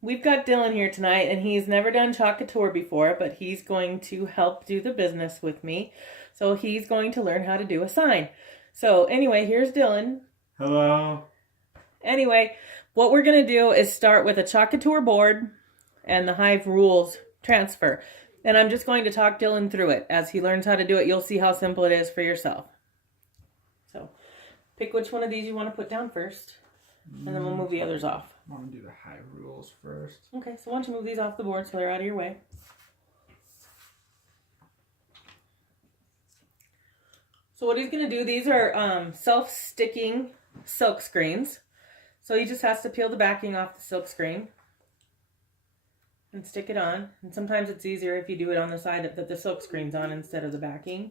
We've got Dylan here tonight, and he's never done Chalk Couture before, but he's going to help do the business with me. So he's going to learn how to do a sign. So anyway, here's Dylan. Hello. Anyway, what we're going to do is start with a Chalk Couture board and the Hive Rules transfer. And I'm just going to talk Dylan through it. As he learns how to do it, you'll see how simple it is for yourself. So pick which one of these you want to put down first, and then we'll move the others off. I want to do the Hive Rules first. Okay, so why don't you move these off the board so they're out of your way. So what he's going to do, these are self-sticking silk screens. So he just has to peel the backing off the silk screen and stick it on. And sometimes it's easier if you do it on the side that the silk screen's on instead of the backing.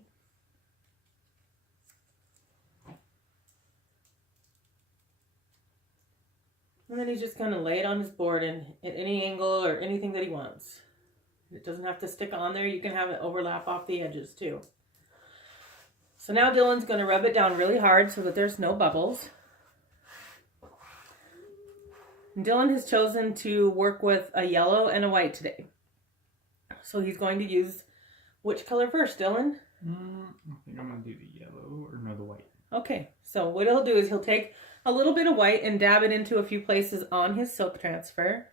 And then he's just going to lay it on his board at any angle or anything that he wants. It doesn't have to stick on there. You can have it overlap off the edges too. So now Dylan's going to rub it down really hard so that there's no bubbles. And Dylan has chosen to work with a yellow and a white today. So he's going to use which color first, Dylan? I think I'm going to do the yellow or no, the white. Okay, so what he'll do is he'll take a little bit of white and dab it into a few places on his silk transfer.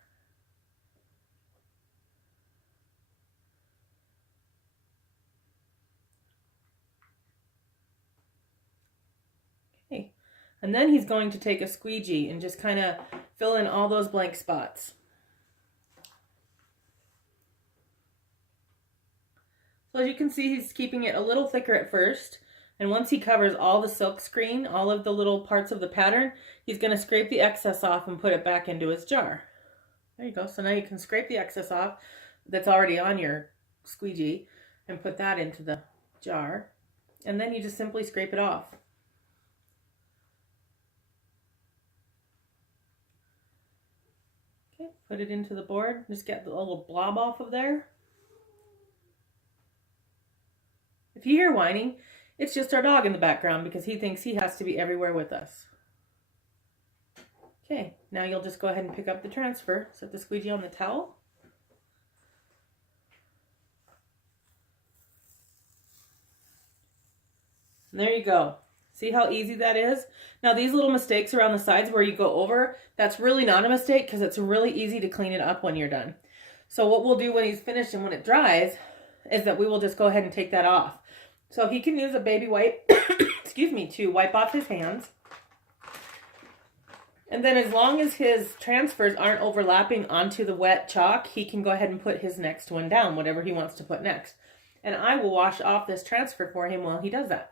Okay, and then he's going to take a squeegee and just kind of fill in all those blank spots. So as you can see, he's keeping it a little thicker at first. And once he covers all the silk screen, all of the little parts of the pattern, he's going to scrape the excess off and put it back into his jar. There you go. So now you can scrape the excess off that's already on your squeegee and put that into the jar. And then you just simply scrape it off. Okay, put it into the board. Just get the little blob off of there. If you hear whining, it's just our dog in the background because he thinks he has to be everywhere with us. Okay, now you'll just go ahead and pick up the transfer. Set the squeegee on the towel. And there you go. See how easy that is? Now these little mistakes around the sides where you go over, that's really not a mistake because it's really easy to clean it up when you're done. So what we'll do when he's finished and when it dries is that we will just go ahead and take that off. So he can use a baby wipe, excuse me, to wipe off his hands. And then as long as his transfers aren't overlapping onto the wet chalk, he can go ahead and put his next one down, whatever he wants to put next. And I will wash off this transfer for him while he does that.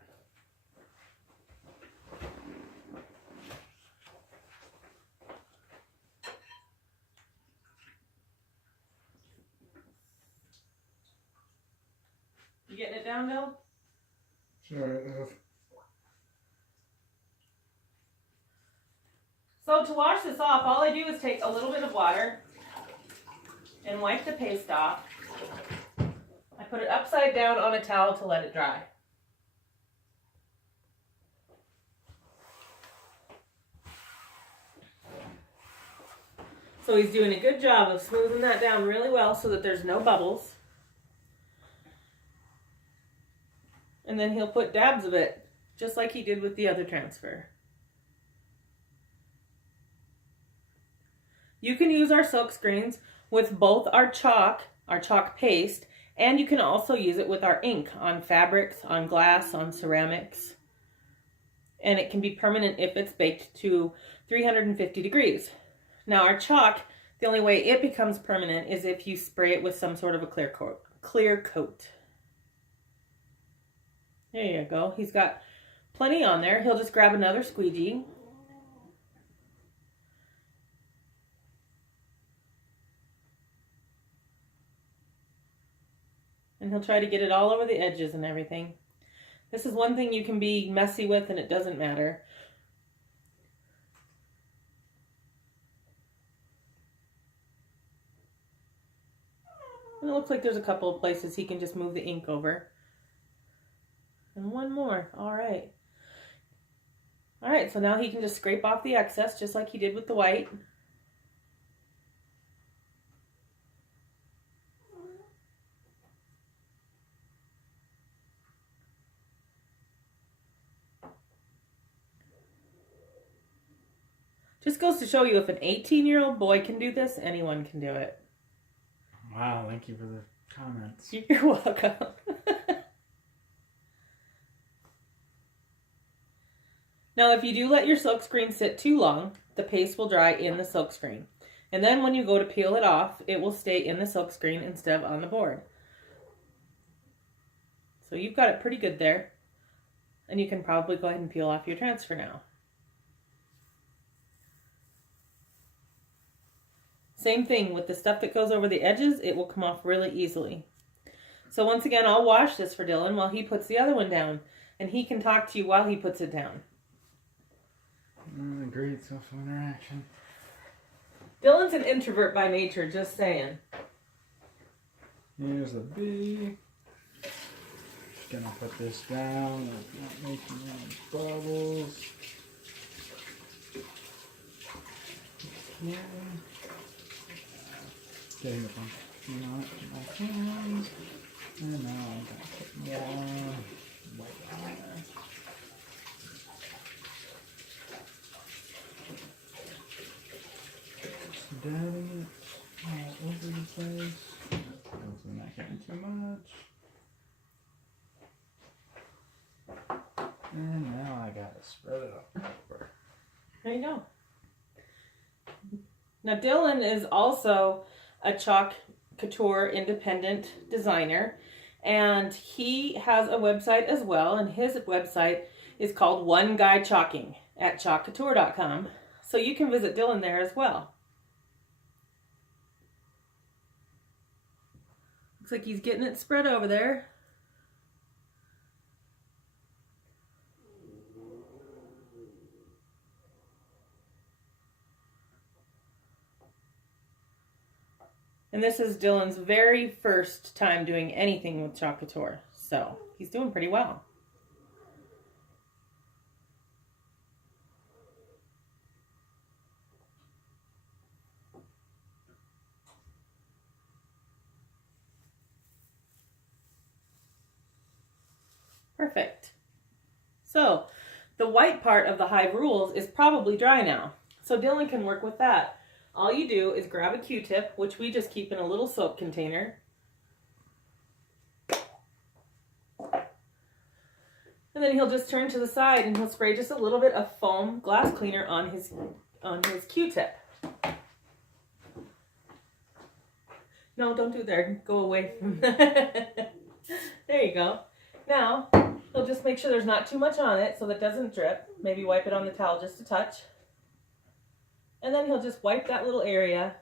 You getting it down, Bill? Sure. So to wash this off, all I do is take a little bit of water and wipe the paste off. I put it upside down on a towel to let it dry. So he's doing a good job of smoothing that down really well so that there's no bubbles. And then he'll put dabs of it, just like he did with the other transfer. You can use our silk screens with both our chalk paste, and you can also use it with our ink on fabrics, on glass, on ceramics. And it can be permanent if it's baked to 350 degrees. Now our chalk, the only way it becomes permanent is if you spray it with some sort of a clear coat. There you go. He's got plenty on there. He'll just grab another squeegee. And he'll try to get it all over the edges and everything. This is one thing you can be messy with and it doesn't matter. And it looks like there's a couple of places he can just move the ink over. And one more. All right. All right, so now he can just scrape off the excess just like he did with the white. Just goes to show you, if an 18-year-old boy can do this, anyone can do it. Wow, thank you for the comments. You're welcome. Now, if you do let your silkscreen sit too long, the paste will dry in the silkscreen. And then when you go to peel it off, it will stay in the silkscreen instead of on the board. So you've got it pretty good there. And you can probably go ahead and peel off your transfer now. Same thing with the stuff that goes over the edges, it will come off really easily. So once again, I'll wash this for Dylan while he puts the other one down. And he can talk to you while he puts it down. Great social interaction. Dylan's an introvert by nature, just saying. Here's the bee. Just gonna put this down, not making any bubbles. Yeah. Getting the pumpkin on it with my hands. And now I'm gonna put more white on there. Dabbing it all over the place. Hopefully not getting too much. And now I gotta spread it up over. There you go. Now Dylan is also a Chalk Couture independent designer, and he has a website as well, and his website is called One Guy Chalking at chalkcouture.com. So you can visit Dylan there as well. Looks like he's getting it spread over there. And this is Dylan's very first time doing anything with Chalk Couture, so he's doing pretty well. Perfect. So the white part of the Hive Rules is probably dry now, so Dylan can work with that. All you do is grab a Q-tip, which we just keep in a little soap container. And then he'll just turn to the side and he'll spray just a little bit of foam glass cleaner on his Q-tip. No, don't do there. Go away from that. There you go. Now, he'll just make sure there's not too much on it so that it doesn't drip. Maybe wipe it on the towel just a touch. And then he'll just wipe that little area.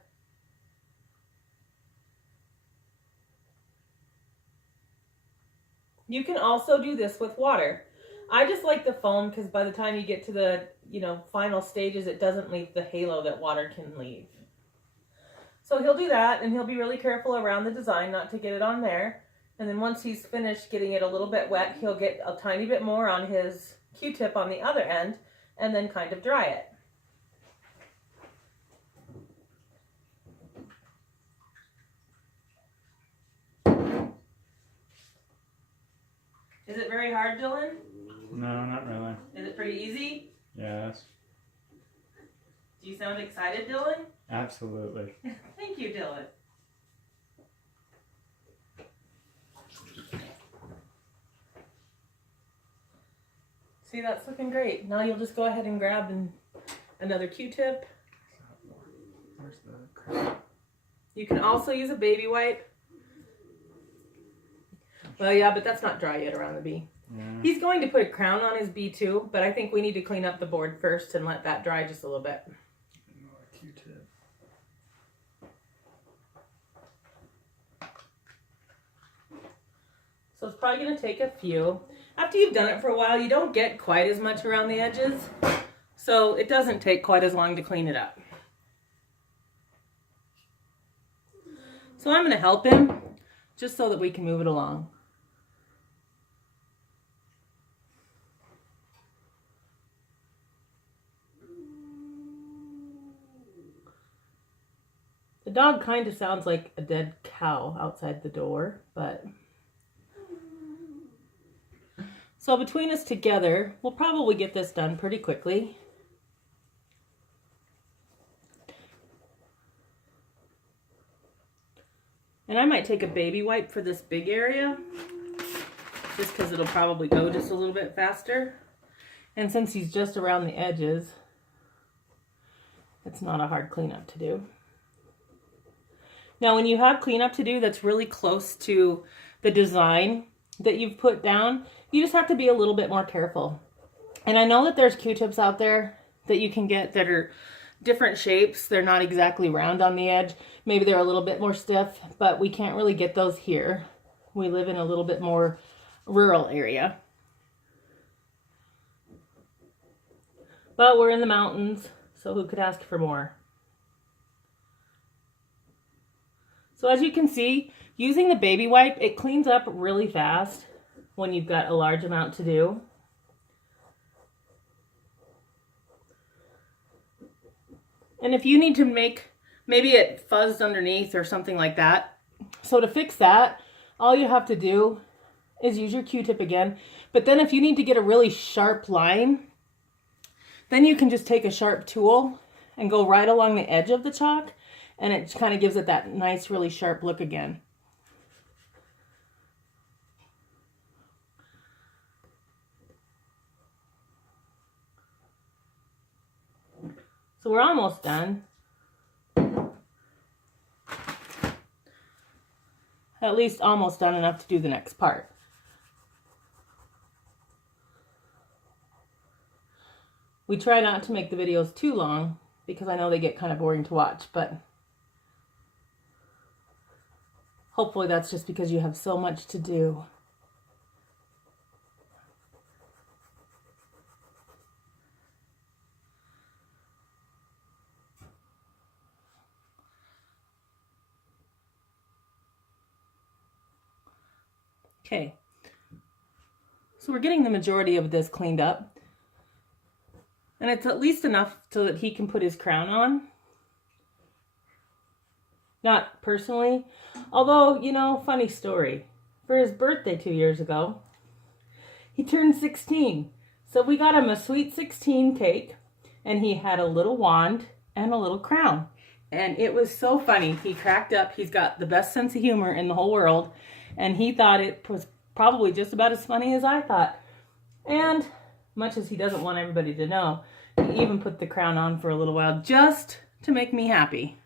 You can also do this with water. I just like the foam because by the time you get to the, final stages, it doesn't leave the halo that water can leave. So he'll do that, and he'll be really careful around the design not to get it on there. And then once he's finished getting it a little bit wet, he'll get a tiny bit more on his Q-tip on the other end and then kind of dry it. Is it very hard, Dylan? No, not really. Is it pretty easy? Yes. Do you sound excited, Dylan? Absolutely. Thank you, Dylan. See, that's looking great. Now you'll just go ahead and grab another Q-tip. Where's the crown? You can also use a baby wipe. Well, yeah, but that's not dry yet around the bee. Yeah. He's going to put a crown on his bee too, but I think we need to clean up the board first and let that dry just a little bit. Another Q-tip. So it's probably going to take a few. After you've done it for a while, you don't get quite as much around the edges, so it doesn't take quite as long to clean it up. So I'm going to help him just so that we can move it along. The dog kind of sounds like a dead cow outside the door, but... So between us together, we'll probably get this done pretty quickly. And I might take a baby wipe for this big area, just because it'll probably go just a little bit faster. And since he's just around the edges, it's not a hard cleanup to do. Now, when you have cleanup to do that's really close to the design that you've put down, you just have to be a little bit more careful. And I know that there's Q-tips out there that you can get that are different shapes. They're not exactly round on the edge. Maybe they're a little bit more stiff, but we can't really get those here. We live in a little bit more rural area. But we're in the mountains, so who could ask for more? So as you can see, using the baby wipe, it cleans up really fast when you've got a large amount to do. And if you need to make, maybe it fuzzed underneath or something like that. So to fix that, all you have to do is use your Q-tip again. But then if you need to get a really sharp line, then you can just take a sharp tool and go right along the edge of the chalk, and it kind of gives it that nice, really sharp look again. So we're almost done. At least almost done enough to do the next part. We try not to make the videos too long because I know they get kind of boring to watch, but hopefully that's just because you have so much to do. Okay, so we're getting the majority of this cleaned up, and it's at least enough so that he can put his crown on. Not personally, although, you know, funny story. For his birthday 2 years ago, he turned 16. So we got him a sweet 16 cake, and he had a little wand and a little crown. And it was so funny. He cracked up. He's got the best sense of humor in the whole world. And he thought it was probably just about as funny as I thought. And much as he doesn't want everybody to know, he even put the crown on for a little while just to make me happy.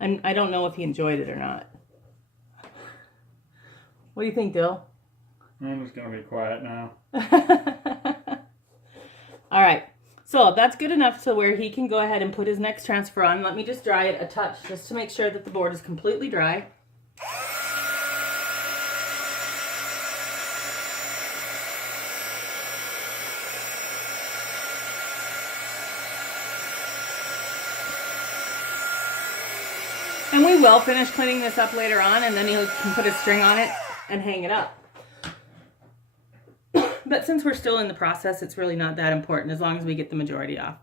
And I don't know if he enjoyed it or not. What do you think, Dill? I'm just going to be quiet now. All right. So that's good enough to where he can go ahead and put his next transfer on. Let me just dry it a touch just to make sure that the board is completely dry. And we will finish cleaning this up later on, and then he can put a string on it and hang it up. But since we're still in the process, it's really not that important as long as we get the majority off.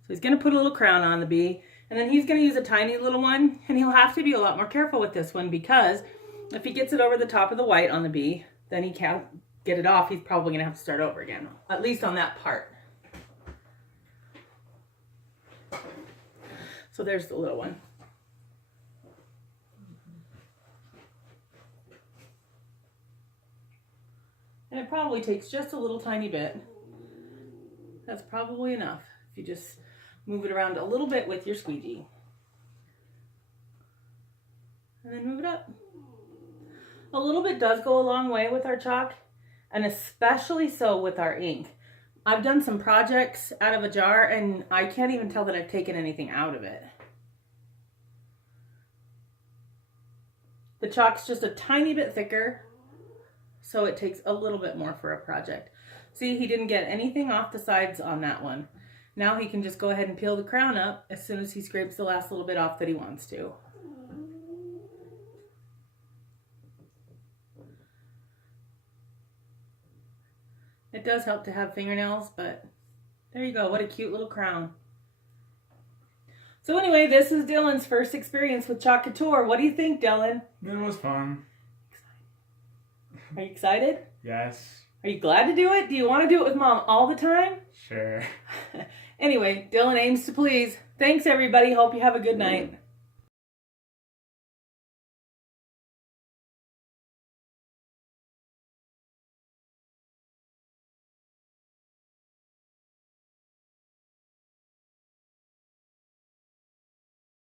So he's going to put a little crown on the bee, and then he's going to use a tiny little one, and he'll have to be a lot more careful with this one because if he gets it over the top of the white on the bee, then he can't get it off. He's probably going to have to start over again, at least on that part. So there's the little one. And it probably takes just a little tiny bit. That's probably enough if you just move it around a little bit with your squeegee. And then move it up. A little bit does go a long way with our chalk, and especially so with our ink. I've done some projects out of a jar, and I can't even tell that I've taken anything out of it. The chalk's just a tiny bit thicker, so it takes a little bit more for a project. See, he didn't get anything off the sides on that one. Now he can just go ahead and peel the crown up as soon as he scrapes the last little bit off that he wants to. It does help to have fingernails, but there you go. What a cute little crown. So anyway, this is Dylan's first experience with Chalk Couture. What do you think, Dylan? It was fun. Are you excited? Yes. Are you glad to do it? Do you want to do it with Mom all the time? Sure. Anyway, Dylan aims to please. Thanks, everybody. Hope you have a good night.